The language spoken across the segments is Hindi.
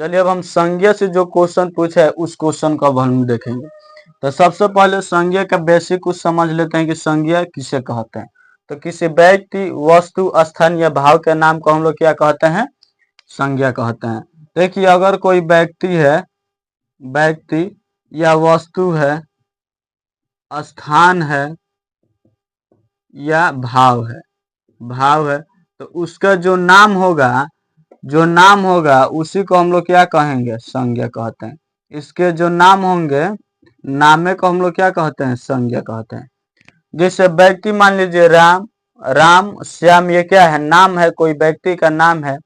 चलिए अब हम संज्ञा से जो क्वेश्चन पूछा है उस क्वेश्चन का अब हम देखेंगे। तो सबसे पहले संज्ञा का बेसिक कुछ समझ लेते हैं कि संज्ञा किसे कहते हैं। तो किसी व्यक्ति, वस्तु, स्थान या भाव के नाम को हम लोग क्या कहते हैं? संज्ञा कहते हैं। देखिए अगर कोई व्यक्ति या वस्तु है, स्थान है या भाव है तो उसका जो नाम होगा उसी को हम लोग क्या कहेंगे? संज्ञा कहते हैं। इसके जो नाम होंगे, नामे को हम लोग क्या कहते हैं? संज्ञा कहते हैं। जैसे व्यक्ति मान लीजिए राम, श्याम, ये क्या है? नाम है, कोई व्यक्ति का नाम है,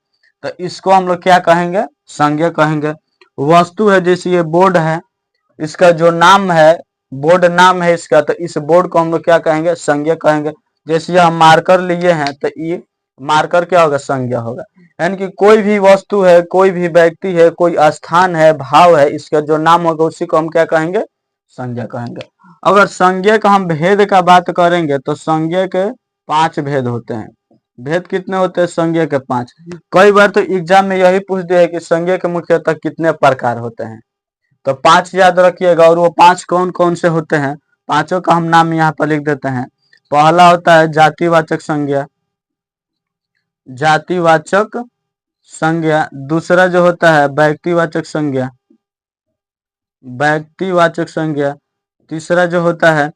तो इसको हम लोग क्या कहेंगे? संज्ञा कहेंगे। वस्तु है, जैसे ये बोर्ड है, इसका जो नाम है, बोर्ड नाम है इसका, तो इस बोर्ड को हम लोग क्या कहेंगे? संज्ञा कहेंगे। जैसे यह मार्कर लिए हैं तो ये मार्कर क्या होगा? संज्ञा होगा। यानी कि कोई भी वस्तु है, कोई भी व्यक्ति है, कोई स्थान है, भाव है, इसका जो नाम होगा उसी को हम क्या कहेंगे? संज्ञा कहेंगे। अगर संज्ञा का हम भेद का बात करेंगे तो संज्ञा के 5 भेद होते हैं। भेद कितने होते हैं? संज्ञा के 5। कई बार तो एग्जाम में यही पूछ दिया है कि संज्ञा के मुख्यतः कितने प्रकार होते हैं, तो 5 याद रखिएगा। और वो 5 कौन कौन से होते हैं, पांचों का हम नाम यहाँ पर लिख देते हैं। पहला होता है जातिवाचक संज्ञा, दूसरा जो होता है व्यक्तिवाचक संज्ञा, तीसरा जो होता है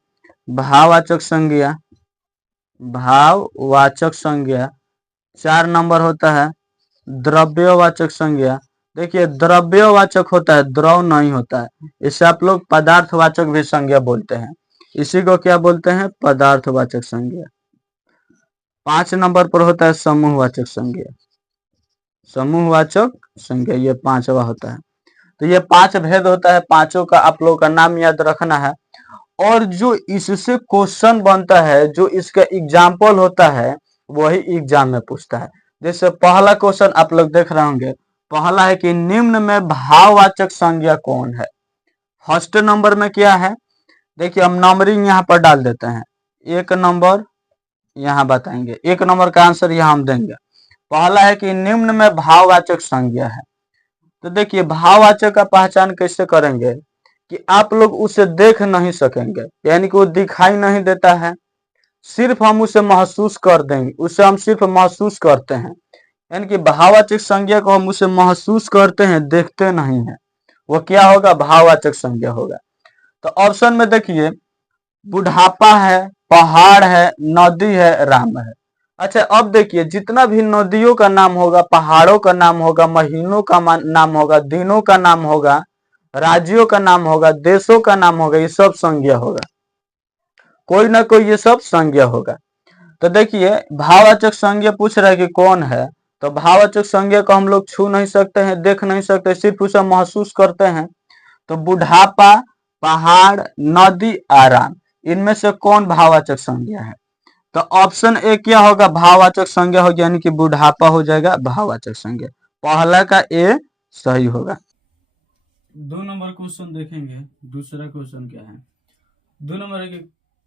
भाववाचक संज्ञा, 4 नंबर होता है द्रव्यवाचक संज्ञा। देखिए द्रव्यवाचक होता है, द्रव नहीं होता है, इसे आप लोग पदार्थवाचक भी संज्ञा बोलते हैं। इसी को क्या बोलते हैं? पदार्थवाचक संज्ञा। 5 नंबर पर होता है समूहवाचक संज्ञा, ये 5वां होता है। तो ये 5 भेद होता है, पांचों का आप लोगों का नाम याद रखना है। और जो इससे क्वेश्चन बनता है, जो इसका एग्जाम्पल होता है, वही एग्जाम में पूछता है। जैसे पहला क्वेश्चन आप लोग देख रहे होंगे, पहला है कि निम्न में भाववाचक संज्ञा कौन है? फर्स्ट नंबर में क्या है? देखिए हम नंबरिंग यहाँ पर डाल देते हैं, 1 नंबर यहाँ बताएंगे, 1 नंबर का आंसर यहाँ हम देंगे। पहला है कि निम्न में भाववाचक संज्ञा है। तो देखिए भाववाचक का पहचान कैसे करेंगे कि आप लोग उसे देख नहीं सकेंगे, यानी कि वो दिखाई नहीं देता है, सिर्फ हम उसे महसूस कर देंगे, उसे हम सिर्फ महसूस करते हैं। यानी कि भाववाचक संज्ञा को हम उसे महसूस करते हैं, देखते नहीं है, वो क्या होगा? भाववाचक संज्ञा होगा। तो ऑप्शन में देखिए बुढ़ापा है, पहाड़ है, नदी है, राम है। अच्छा अब देखिए जितना भी नदियों का नाम होगा, पहाड़ों का नाम होगा, महीनों का नाम होगा, दिनों का नाम होगा, राज्यों का नाम होगा, देशों का नाम होगा, ये सब संज्ञा होगा, कोई ना कोई ये सब संज्ञा होगा। तो देखिए भाववाचक संज्ञा पूछ रहा है कि कौन है, तो भाववाचक संज्ञा को हम लोग छू नहीं सकते हैं, देख नहीं सकते, सिर्फ उसे महसूस करते हैं। तो बुढ़ापा, पहाड़, नदी, आराम, इनमें से कौन भाववाचक संज्ञा है? तो ऑप्शन ए क्या होगा? भाववाचक संज्ञा होगी, यानी कि बुढ़ापा हो जाएगा भाववाचक संज्ञा। पहला का ए सही होगा। 2 नंबर क्वेश्चन देखेंगे, दूसरा क्वेश्चन क्या है? 2 नंबर है कि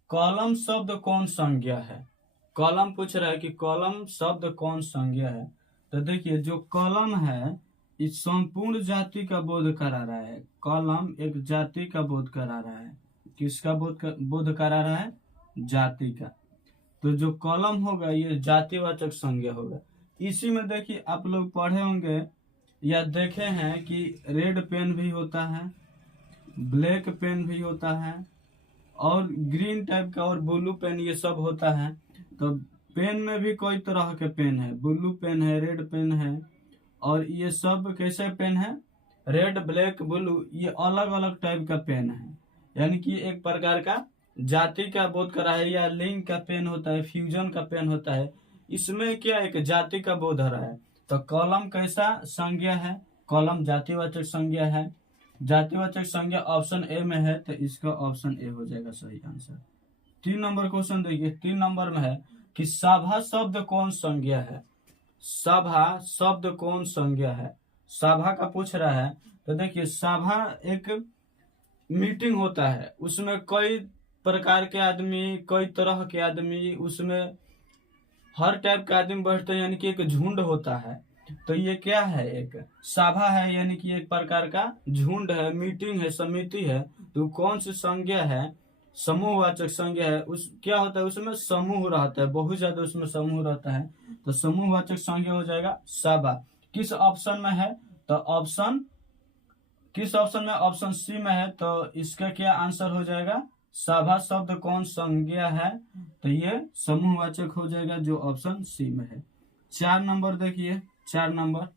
कॉलम शब्द कौन संज्ञा है? कॉलम पूछ रहा है कि कॉलम शब्द कौन संज्ञा है। तो देखिए जो कॉलम है इस संपूर्ण जाति का बोध करा रहा है। कॉलम एक जाति का बोध करा रहा है। किसका बोध करा रहा है? जाति का। तो जो कॉलम होगा ये जातिवाचक संज्ञा होगा। इसी में देखिए आप लोग पढ़े होंगे या देखे हैं कि रेड पेन भी होता है, ब्लैक पेन भी होता है, और ग्रीन टाइप का और ब्लू पेन, ये सब होता है। तो पेन में भी कई तरह के पेन है, ब्लू पेन है, रेड पेन है, और ये सब कैसे पेन है? रेड, ब्लैक, ब्लू, ये अलग अलग टाइप का पेन है। यानी कि एक प्रकार का जाति का बोध करा है, या लिंक का पेन होता है, फ्यूजन का पेन होता है, इसमें क्या एक जाति का बोध हो रहा है। तो कॉलम कैसा संज्ञा है? कॉलम जातिवाचक संज्ञा है। जातिवाचक संज्ञा ऑप्शन ए में है, तो इसका ऑप्शन ए हो जाएगा सही आंसर। 3 नंबर क्वेश्चन देखिए, 3 नंबर में है कि सभा शब्द कौन संज्ञा है? सभा शब्द कौन संज्ञा है? सभा का पूछ रहा है। तो देखिए सभा एक मीटिंग होता है, उसमें कई प्रकार के आदमी, कई तरह के आदमी, उसमें हर टाइप के आदमी बैठते हैं, यानी कि एक झुंड होता है। तो ये क्या है, एक सभा है, यानी कि एक प्रकार का झुंड है, मीटिंग है, समिति है। तो कौन सी संज्ञा है, समूहवाचक संज्ञा है। उस क्या होता है, उसमें समूह रहता है, बहुत ज्यादा उसमें समूह रहता है, तो समूहवाचक संज्ञा हो जाएगा सभा। किस ऑप्शन में है, तो ऑप्शन किस ऑप्शन में, ऑप्शन सी में है। तो इसका क्या आंसर हो जाएगा, सभा शब्द कौन संज्ञा है, तो ये समूहवाचक हो जाएगा, जो ऑप्शन सी में है। 4 नंबर देखिए, 4 नंबर,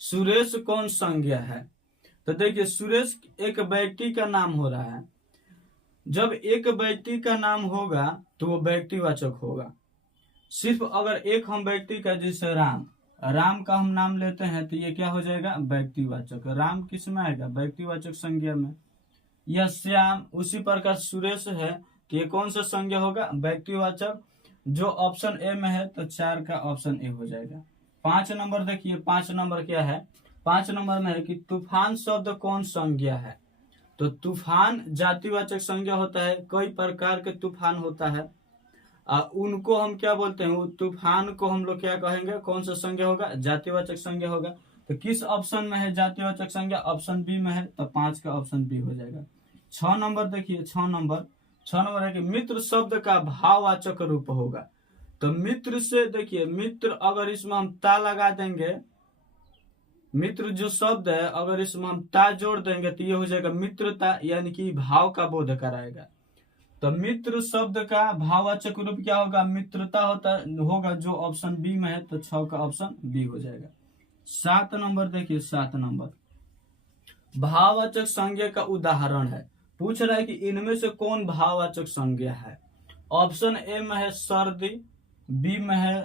सुरेश कौन संज्ञा है। तो देखिए सुरेश एक व्यक्ति का नाम हो रहा है। जब एक व्यक्ति का नाम होगा तो वो व्यक्तिवाचक होगा। सिर्फ अगर एक हम व्यक्ति का, जैसे राम का हम नाम लेते हैं, तो ये क्या हो जाएगा, व्यक्तिवाचक। राम किस में आएगा, व्यक्तिवाचक संज्ञा में। यह श्याम, उसी प्रकार सुरेश है, तो ये कौन सा संज्ञा होगा, व्यक्तिवाचक, जो ऑप्शन ए में है। तो 4 का ऑप्शन ए हो जाएगा। 5 नंबर देखिए, 5 नंबर क्या है, 5 नंबर में है कि तूफान शब्द कौन संज्ञा है। तो तूफान जातिवाचक संज्ञा होता है, कई प्रकार के तूफान होता है, उनको हम क्या बोलते हैं, तूफान को हम लोग क्या कहेंगे, कौन सा संज्ञा होगा, जातिवाचक संज्ञा होगा। तो किस ऑप्शन में है जातिवाचक संज्ञा, ऑप्शन बी में है, तो 5 का ऑप्शन बी हो जाएगा। 6 नंबर देखिए, 6 नंबर है कि मित्र शब्द का भाववाचक रूप होगा। तो मित्र से देखिए, मित्र अगर इसमें हम ता लगा देंगे, मित्र जो शब्द है अगर इसमें हम ता जोड़ देंगे तो ये हो जाएगा मित्रता, यानी कि भाव का बोध कराएगा। तो मित्र शब्द का भाववाचक रूप क्या होगा, मित्रता होगा, जो ऑप्शन बी में है। तो 6 का ऑप्शन बी हो जाएगा। 7 नंबर देखिए, 7 नंबर, भाववाचक संज्ञा का उदाहरण है। पूछ रहा है कि इनमें से कौन भाववाचक संज्ञा है। ऑप्शन ए में है सर्दी, बी में है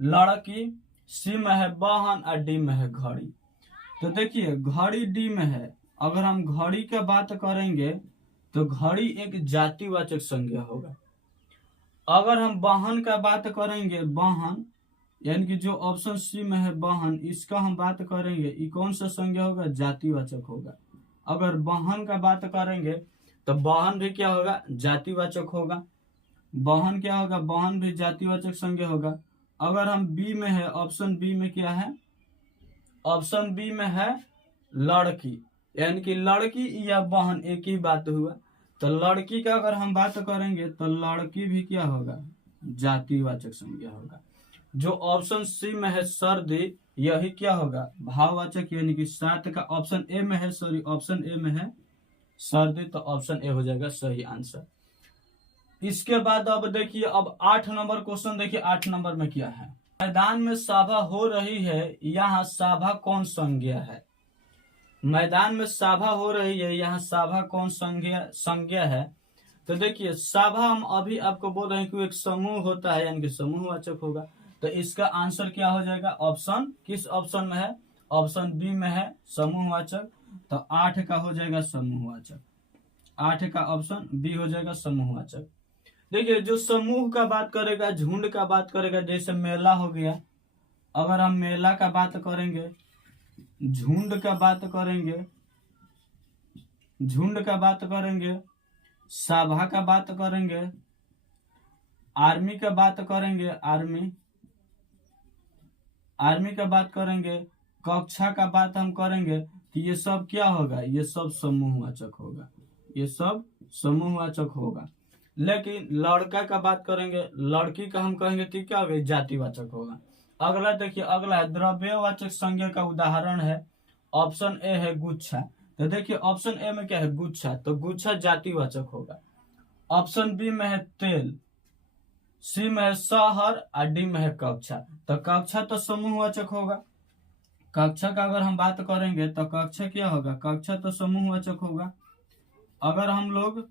लड़की, सी में है वाहन और डी में है घड़ी। तो देखिए घड़ी डी में है। अगर हम घड़ी का बात करेंगे तो घड़ी एक जातिवाचक संज्ञा होगा। अगर हम वाहन का बात करेंगे, वाहन यानी कि जो ऑप्शन सी में है वाहन, इसका हम बात करेंगे, ये कौन सा संज्ञा होगा, जातिवाचक होगा। अगर वाहन का बात करेंगे तो वाहन भी क्या होगा, जातिवाचक होगा। वाहन क्या होगा, वाहन भी जातिवाचक संज्ञा होगा। अगर हम बी में है, ऑप्शन बी में क्या है, ऑप्शन बी में है लड़की, यानी कि लड़की या वाहन एक ही बात हुआ। तो लड़की का अगर हम बात करेंगे तो लड़की भी क्या होगा, जातिवाचक संज्ञा होगा। जो ऑप्शन सी में है सर्दी, यही क्या होगा, भाववाचक, यानी कि 7 का ऑप्शन ए में है, सॉरी ऑप्शन ए में है सर्दी, तो ऑप्शन ए हो जाएगा सही आंसर। इसके बाद अब देखिए, अब 8 नंबर क्वेश्चन देखिए, 8 नंबर में क्या है, मैदान में सभा हो रही है, यहाँ सभा कौन संज्ञा है। मैदान में सभा हो रही है, यहाँ सभा कौन संज्ञा है। तो देखिए सभा हम अभी आपको बोल रहे हैं कि एक समूह होता है, यानी कि समूहवाचक होगा। तो इसका आंसर क्या हो जाएगा, ऑप्शन किस ऑप्शन में है, ऑप्शन बी में है समूहवाचक। तो 8 का हो जाएगा समूहवाचक, 8 का ऑप्शन बी हो जाएगा समूहवाचक। देखिए जो समूह का बात करेगा, झुंड का बात करेगा, जैसे मेला हो गया, अगर हम मेला का बात करेंगे, झुंड का बात करेंगे, झुंड का बात करेंगे, सभा का बात करेंगे, आर्मी का बात करेंगे, आर्मी का बात करेंगे, कक्षा का बात हम करेंगे, कि ये सब क्या होगा, ये सब समूहवाचक होगा, ये सब समूहवाचक होगा। लेकिन लड़का का बात करेंगे, लड़की का हम कहेंगे तो क्या होगा, जातिवाचक होगा। अगला देखिए, अगला है द्रव्यवाचक संज्ञा का उदाहरण है। ऑप्शन ए है गुच्छा। तो देखिए ऑप्शन ए में क्या है, गुच्छा, तो गुच्छा जातिवाचक होगा। ऑप्शन बी में है तेल, सी में है शहर और डी में है कक्षा। तो कक्षा तो समूहवाचक होगा। कक्षा का अगर हम बात करेंगे तो कक्षा क्या होगा, कक्षा तो समूहवाचक होगा। अगर हम लोग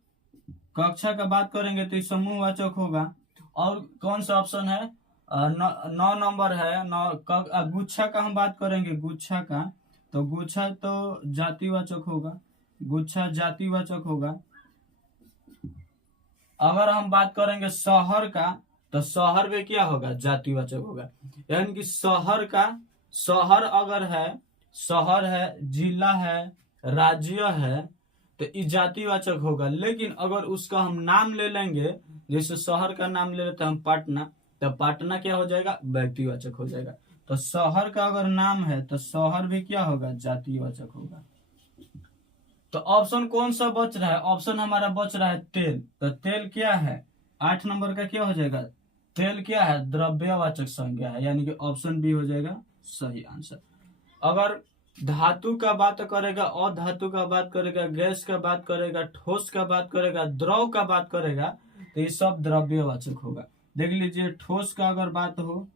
कक्षा का बात करेंगे तो समूहवाचक होगा। और कौन सा ऑप्शन है, 9 नंबर है, गुच्छा का हम बात करेंगे, गुच्छा का, तो गुच्छा तो जातिवाचक होगा, गुच्छा जातिवाचक होगा। अगर हम बात करेंगे शहर का, तो शहर में क्या होगा, जातिवाचक होगा। यानी कि शहर का, शहर अगर है, शहर है, जिला है, राज्य है, तो ये जातिवाचक होगा। लेकिन अगर उसका हम नाम ले लेंगे, जैसे शहर का नाम ले लेते हैं हम पटना, तो पटना क्या हो जाएगा, व्यक्तिवाचक हो जाएगा। तो शहर का अगर नाम है तो शहर भी क्या होगा, जातिवाचक होगा। तो ऑप्शन कौन सा बच रहा है, ऑप्शन हमारा बच रहा है तेल। तो तेल क्या है, 8 नंबर का क्या हो जाएगा, तेल क्या है, द्रव्यवाचक संज्ञा है, यानी कि ऑप्शन बी हो जाएगा सही आंसर। अगर धातु का बात करेगा, अधातु का बात करेगा, गैस का बात करेगा, ठोस का बात करेगा, द्रव का बात करेगा, तो ये सब द्रव्यवाचक होगा। देख लीजिए, ठोस का अगर बात हो,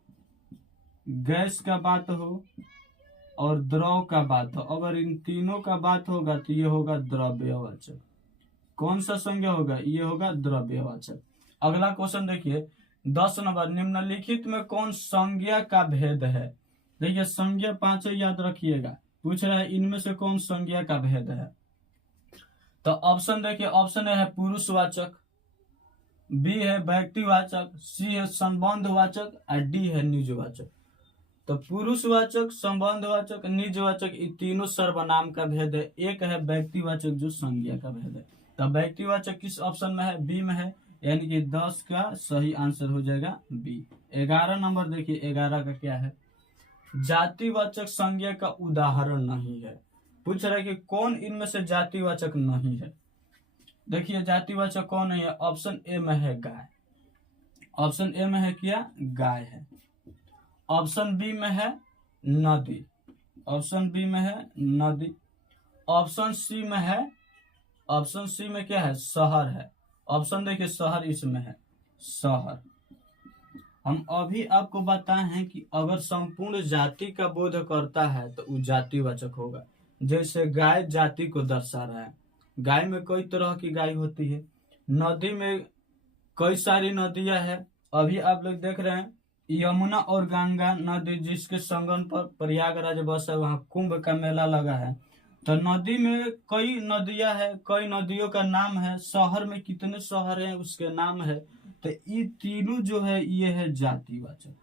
गैस का बात हो और द्रव का बात हो, अगर इन तीनों का बात होगा तो ये होगा द्रव्यवाचक। कौन सा संज्ञा होगा, ये होगा द्रव्यवाचक। अगला क्वेश्चन देखिए 10 नंबर, निम्नलिखित में कौन संज्ञा का भेद है। देखिए संज्ञा पांचों याद रखिएगा, पूछ रहा है इनमें से कौन संज्ञा का भेद है। तो ऑप्शन देखिए, ऑप्शन ए है पुरुषवाचक, बी है व्यक्तिवाचक, सी है संबंधवाचक और डी है निजवाचक। तो पुरुषवाचक, संबंधवाचक, निजवाचक, ये तीनों सर्वनाम का भेद है। एक है व्यक्तिवाचक जो संज्ञा का भेद है। तो व्यक्तिवाचक किस ऑप्शन में है, बी में है, यानी कि 10 का सही आंसर हो जाएगा बी। 11 नंबर देखिए, 11 का क्या है, जातिवाचक संज्ञा का उदाहरण नहीं है। पूछ रहा है कि कौन इनमें से जातिवाचक नहीं है। देखिए जातिवाचक कौन नहीं है, ऑप्शन ए में है गाय, ऑप्शन ए में है क्या, गाय है। ऑप्शन बी में है नदी, ऑप्शन बी में है नदी। ऑप्शन सी में है, ऑप्शन सी में क्या है, शहर है। ऑप्शन देखिए शहर इसमें है, शहर। हम अभी आपको बताए हैं कि अगर संपूर्ण जाति का बोध करता है तो वो जातिवाचक होगा। जैसे गाय जाति को दर्शा रहा है, गाय में कई तरह की गाय होती है, नदी में कई सारी नदियां हैं। अभी आप लोग देख रहे हैं यमुना और गंगा नदी जिसके संगम पर प्रयागराज बसा है, वहां कुंभ का मेला लगा है। तो नदी में कई नदियां हैं, कई नदियों का नाम है, शहर में कितने शहर हैं उसके नाम है। तो ये तीनों जो है ये है जातिवाचक।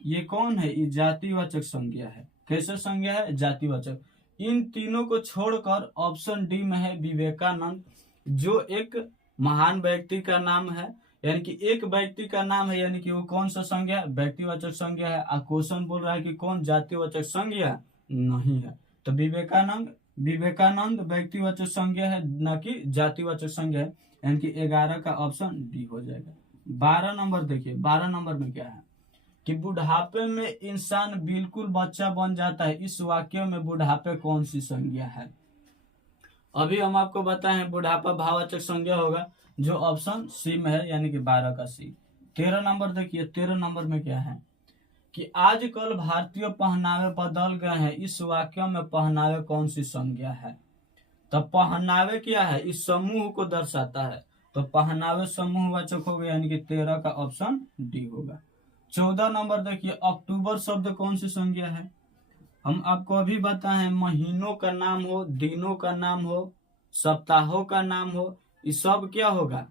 ये कौन है, ये जातिवाचक संज्ञा है। कैसे संज्ञा है, जातिवाचक। इन तीनों को छोड़कर ऑप्शन डी में है विवेकानंद, जो एक महान व्यक्ति का नाम है, यानी कि एक व्यक्ति का नाम है, यानी कि वो कौन सा संज्ञा, व्यक्तिवाचक संज्ञा है। क्वेश्चन बोल रहा है कि कौन जातिवाचक संज्ञा नहीं है। तो विवेकानंद व्यक्तिवाचक संज्ञा है, न कि जातिवाचक संज्ञा है, यानी कि 11 का ऑप्शन डी हो जाएगा। 12 नंबर देखिए, 12 नंबर में क्या है कि बुढ़ापे में इंसान बिल्कुल बच्चा बन जाता है, इस वाक्य में बुढ़ापे कौन सी संज्ञा है। अभी हम आपको बताए बुढ़ापा भाववाचक संज्ञा होगा, जो ऑप्शन सी में है, यानी कि 12 का सी। 13 नंबर देखिए, 13 नंबर में क्या है कि आजकल भारतीय पहनावे बदल गए हैं, इस वाक्य में पहनावे कौन सी संज्ञा है। तो पहनावे क्या है, इस समूह को दर्शाता है, तो पहनावे समूहवाचक हो गया, यानी कि 13 का ऑप्शन डी होगा। 14 नंबर देखिए, अक्टूबर शब्द कौन सी संज्ञा है। हम आपको अभी बताएं महीनों का नाम हो, दिनों का नाम हो, सप्ताहों का नाम हो, ये सब क्या होगा,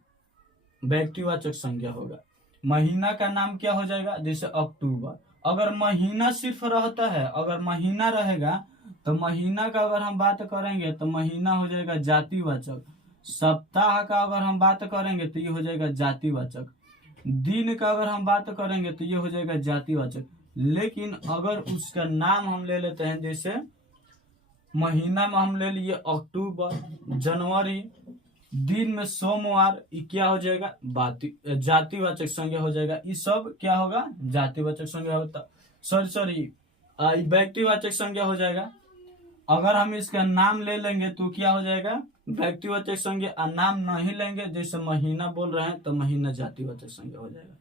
व्यक्तिवाचक संज्ञा होगा। महीना का नाम क्या हो जाएगा, जैसे अक्टूबर। अगर महीना सिर्फ रहता है, अगर महीना रहेगा तो महीना का अगर हम बात करेंगे तो महीना हो जाएगा जातिवाचक। सप्ताह का अगर हम बात करेंगे तो ये हो जाएगा जातिवाचक। दिन का अगर हम बात करेंगे तो ये हो जाएगा जातिवाचक। लेकिन अगर उसका नाम हम ले लेते हैं, जैसे महीना में हम ले लिए अक्टूबर, जनवरी, दिन में सोमवार, ये क्या हो जाएगा, जातिवाचक संज्ञा हो जाएगा। ये सब क्या होगा, जातिवाचक संज्ञा होता, सॉरी व्यक्तिवाचक संज्ञा हो जाएगा। अगर हम इसका नाम ले लेंगे तो क्या हो जाएगा, व्यक्तिवाचक संज्ञा। नाम नहीं लेंगे, जैसे महीना बोल रहे हैं तो महीना जातिवाचक संज्ञा हो जाएगा।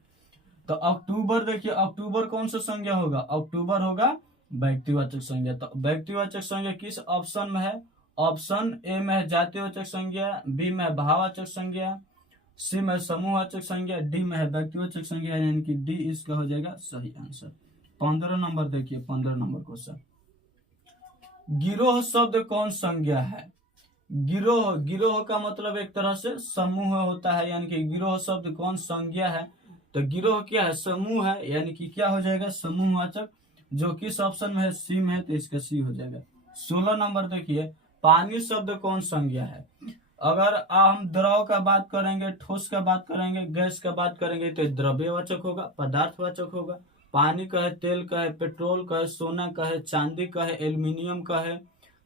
तो अक्टूबर देखिए, अक्टूबर कौन सा संज्ञा होगा, अक्टूबर होगा व्यक्तिवाचक संज्ञा। तो व्यक्तिवाचक संज्ञा किस ऑप्शन में है, ऑप्शन ए में है जातिवाचक संज्ञा, बी में है भाववाचक संज्ञा, सी में समूहवाचक संज्ञा, डी में है व्यक्तिवाचक संज्ञा, यानी कि डी इसका हो जाएगा सही आंसर। 15 नंबर देखिए, 15 नंबर क्वेश्चन, गिरोह शब्द कौन संज्ञा है। गिरोह, गिरोह का मतलब एक तरह से समूह होता है, यानी कि गिरोह शब्द कौन संज्ञा है। तो गिरोह क्या है, समूह है, यानी कि क्या हो जाएगा, समूहवाचक, जो किस ऑप्शन में है, सी में है, तो इसका सी हो जाएगा। 16 नंबर देखिए, पानी शब्द कौन संज्ञा है। अगर हम द्रव का बात करेंगे, ठोस का बात करेंगे, गैस का बात करेंगे तो द्रव्यवाचक होगा, पदार्थवाचक होगा। पानी का है, तेल का है, पेट्रोल का है, सोना का है, चांदी का है, एल्यूमिनियम का है,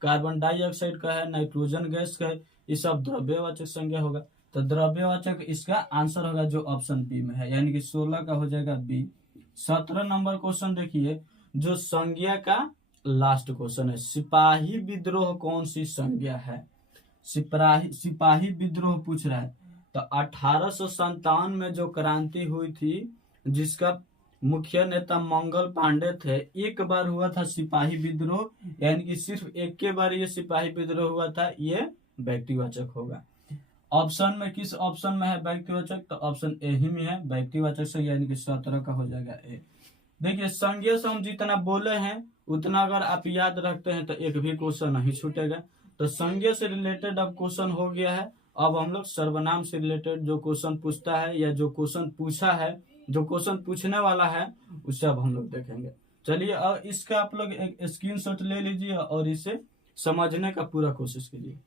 कार्बन डाइऑक्साइड का है, नाइट्रोजन गैस का है। ये सब द्रव्यवाचक संज्ञा होगा। तो द्रव्यवाचक इसका आंसर होगा जो ऑप्शन बी में है, यानी कि 16 का हो जाएगा बी। 17 नंबर क्वेश्चन देखिए, जो संज्ञा का लास्ट क्वेश्चन है, सिपाही विद्रोह कौन सी संज्ञा है? सिपाही विद्रोह पूछ रहा है। तो 1857 में जो क्रांति हुई थी, जिसका मुख्य नेता मंगल पांडे थे, एक बार हुआ था सिपाही विद्रोह, यानी कि सिर्फ एक के बार ये सिपाही विद्रोह हुआ था, ये व्यक्तिवाचक होगा। ऑप्शन में किस ऑप्शन में है व्यक्तिवाचक? तो ऑप्शन ए ही में है व्यक्तिवाचक से, यानी कि 17 का हो जाएगा ए। देखिए संज्ञा से हम जितना बोले हैं उतना अगर आप याद रखते हैं तो एक भी क्वेश्चन नहीं छूटेगा। तो संज्ञा से रिलेटेड अब क्वेश्चन हो गया है। अब हम लोग सर्वनाम से रिलेटेड जो क्वेश्चन पूछता है या जो क्वेश्चन पूछा है, जो क्वेश्चन पूछने वाला है, उससे अब हम लोग देखेंगे। चलिए अब इसका आप लोग एक स्क्रीनशॉट ले लीजिए और इसे समझने का पूरा कोशिश कीजिए।